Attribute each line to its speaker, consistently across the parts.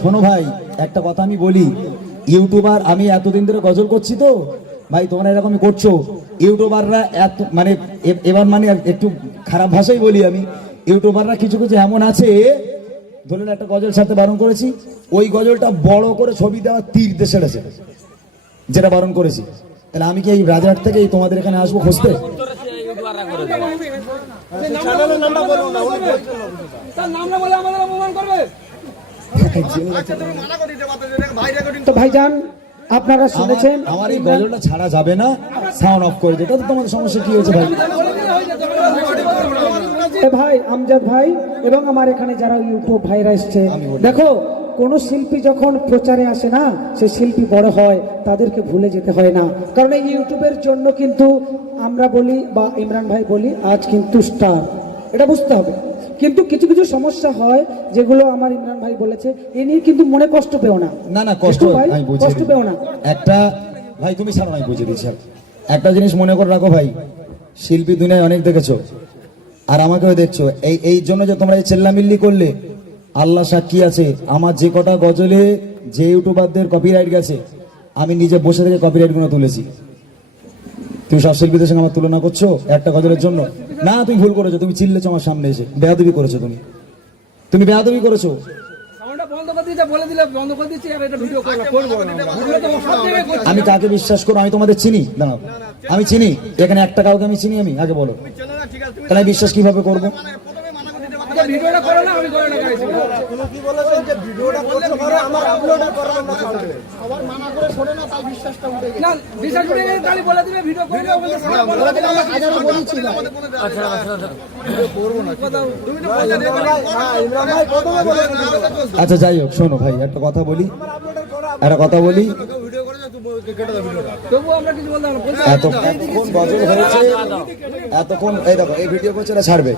Speaker 1: শোনো ভাই, একটা কথা আমি বলি। ইউটিউবার, আমি এতদিন ধরে গজল করছি তো। ভাই, তোমরা এরকমই করছ। ইউটিউবাররা এত মানে এবার মানে একটু খারাপ ভাষাই বলি আমি। ইউটিউবাররা কিছু কিছু এমন আছে ধরুন একটা গজল সাথে বারণ করেছি। ওই গজলটা বড় করে ছবি দেওয়া তীর দিয়ে সেরেছে, যেটা বারণ করেছি। তাহলে আমি কি এই রাজারহাট থেকে তোমাদের এখানে আসব খুঁজতে?
Speaker 2: বলে আমাদের অপমান করবে?
Speaker 3: তো ভাইজান আপনারা শুনেছেন?
Speaker 1: আমার- এই গজলটা ছাড়া যাবে না সাউন্ড অফ করে দিতে। তোমাদের সমস্যা কি হয়েছে ভাই?
Speaker 3: ভাই আমজাদ ভাই এবং আমার এখানে যারা ইউটিউব ভাইরা এসছে দেখো কোন শিল্পী যখন প্রচারে আসে না সে শিল্পী বড় হয় তাদেরকে ভুলে যেতে হয় না। কারণ এই ইউটিউবের জন্য কিন্তু আমরা বলি বা ইমরান ভাই বলি আজ কিন্তু স্টার এটা বুঝতে হবে। কিন্তু কিছু কিছু সমস্যা হয় যেগুলো আমার ইমরান ভাই বলেছে। এ নিয়ে কিন্তু মনে কষ্ট পেও না।
Speaker 1: না না কষ্ট
Speaker 3: ভাই কষ্ট পেও না।
Speaker 1: একটা ভাই তুমি ছাড়ো না আমি বুঝিয়ে দিচ্ছি। একটা জিনিস মনে করে রাখো ভাই শিল্পী দুনিয়ায় অনেক দেখেছ আর আমাকেও দেখছ। এই এই জন্য যে তোমরা এই চেল্লামিল্লি করলে আল্লাহ সাক্ষী আছে। আমার যে কটা গজলে যে ইউটিউবারদের কপিরাইট গেছে আমি নিজে বসে থেকে কপিরাইটগুলো তুলেছি। তুমি সব শিল্পীদের সঙ্গে আমার তুলনা করছ একটা গজলের জন্য? না তুমি ভুল করেছ তুমি চিল্লেছো আমার সামনে এসে। বেয়াদবি করেছ তুমি। তুমি বেয়াদবি করেছ।
Speaker 2: সাউন্ডটা বন্ধ করে দিতে বলে দিলে বন্ধ করে দিচ্ছি আর এটা ভিডিও করব করব না ভিডিও তো সব জায়গায় করছি।
Speaker 1: আমি কাকে বিশ্বাস করো আমি তোমাদের চিনি? দাঁড়াও। আমি চিনি। এখানে একটা কাউকে আমি চিনি আমি? আগে বলো। তাহলে বিশ্বাস কীভাবে করব?
Speaker 2: আচ্ছা, ভিডিওটা করো না আমি করে না গাইছি না বিশ্বাস করে গেলে তাহলে বলে দিবে ভিডিও করে দেবো বলতে সারা বলে দিলে আমরা কাজ বলেছি
Speaker 1: আচ্ছা যাই হোক শোনো ভাই একটা কথা বলি একটা কথা বলি।
Speaker 2: না।
Speaker 1: এতক্ষণ হয়েছে এতক্ষণ এই দেখো এই ভিডিও করছে এটা ছাড়বে।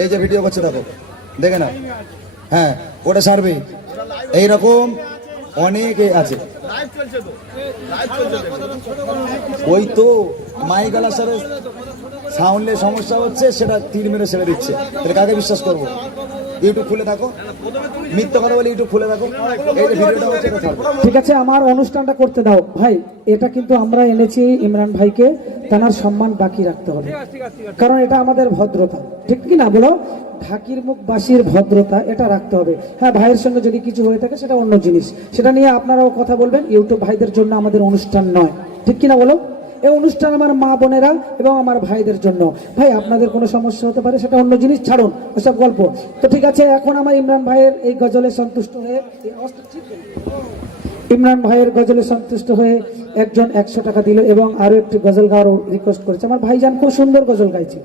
Speaker 1: এই যে ভিডিও করছে, দেখো। দেখে না হ্যাঁ ওটা সারবে। এইরকম অনেকে আছে। ওই তো মাইকালা স্যারের সাউন্ডের সমস্যা হচ্ছে, সেটা তীর মেরে ছেড়ে দিচ্ছে। তাহলে কাকে বিশ্বাস করব? ইউটিউব খুলে থাকো। মিথ্যা কথা বলে ইউটিউব খুলে থাকো। এই যে ভিডিওটা হচ্ছে
Speaker 3: ঠিক আছে আমার অনুষ্ঠানটা করতে দাও। ভাই এটা কিন্তু আমরা এনেছি ইমরান ভাইকে তার সম্মান বাকি রাখতে হবে। কারণ এটা আমাদের ভদ্রতা। ঠিক কি না বলো? ঢাকির মুখ বাসির ভদ্রতা এটা রাখতে হবে। হ্যাঁ ভাইয়ের সঙ্গে যদি কিছু হয়ে থাকে সেটা অন্য জিনিস। সেটা নিয়ে আপনারাও কথা বলবেন। ইউটিউব ভাইদের জন্য আমাদের অনুষ্ঠান নয়। ঠিক কি না বলো? এই অনুষ্ঠান আমার মা বোনেরা এবং আমার ভাইদের জন্য। ভাই, আপনাদের কোনো সমস্যা হতে পারে? সেটা অন্য জিনিস, ছাড়ুন ওসব গল্প। তো ঠিক আছে, এখন আমার ইমরান ভাইয়ের এই গজলে সন্তুষ্ট হয়ে ইমরান ভাইয়ের গজলে সন্তুষ্ট হয়ে একজন একশো টাকা দিল এবং আরও একটি গজল গাওয়ার রিকোয়েস্ট করেছে। আমার ভাইজান খুব সুন্দর গজল গাইছে।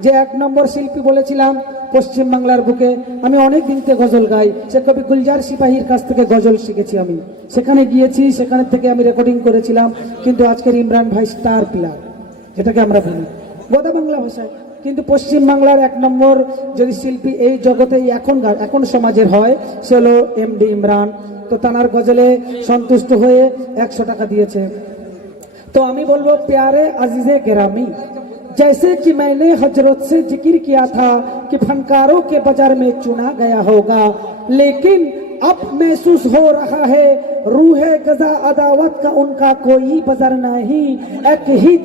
Speaker 3: যে এক নম্বর শিল্পী বলেছিলাম পশ্চিম বাংলার বুকে, আমি অনেক দিন থেকে গজল গাই। সে কবি গুলজার সিপাহীর কাছ থেকে গজল শিখেছি আমি। সেখানে গিয়েছি, সেখানে থেকে আমি রেকর্ডিং করেছিলাম, কিন্তু আজকের ইমরান ভাই স্টার প্লেয়ার যেটাকে আমরা বলি। গোদা বাংলা ভাষায়। কিন্তু পশ্চিম বাংলার এক নম্বর যদি শিল্পী এই জগতে এখন এখন সমাজের হয়, সে হলো এম ডি ইমরান। তো তানার গজলে সন্তুষ্ট হয়ে একশো টাকা দিয়েছে। तो हमें बोलो प्यारे अजीजे गिरामी, जैसे कि मैंने हज़रत से ज़िक्र किया था कि फनकारों के बाज़ार में चुना गया होगा, लेकिन अब महसूस हो रहा है, रूह गजा अदावत का उनका कोई बाज़ार नहीं, एक ही